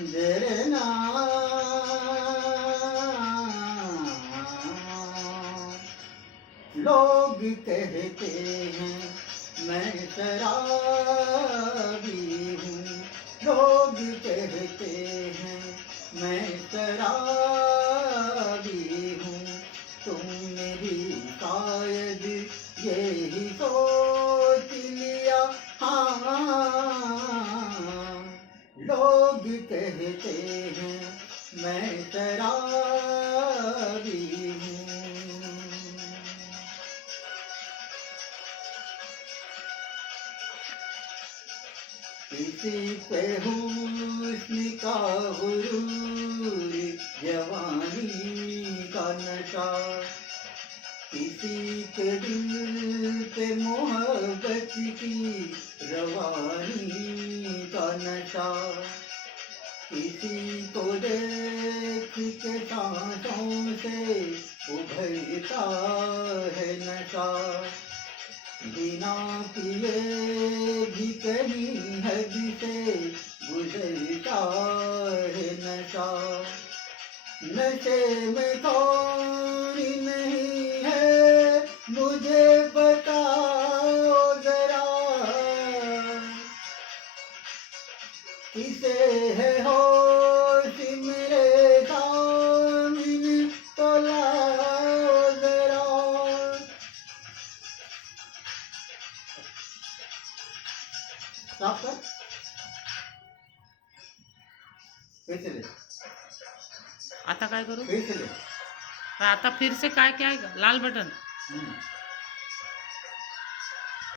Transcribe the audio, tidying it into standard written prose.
डरना लोग कहते हैं मैं शराबी हूँ, लोग कहते हैं मैं शराबी हूँ, तुमने भी शायद यही सोच लिया। हाँ, लोग कहते हैं मैं शराबी हूँ। किसी पे हुस्न का गुरूर, जवानी का नशा, किसी के दिल पे मोहब्बत की रवानी का नशा, किसी को देख के सांसों से उभरता है नशा, बिना पिए भी कहीं हद से गुजरता है नशा। नशे में कौन नहीं है मुझे बताओ जरा, किसे है होश मेरे सामने तो लाओ जरा। आता काय करू? फिर से ले। आता फिर से काय क्या है? लाल बटन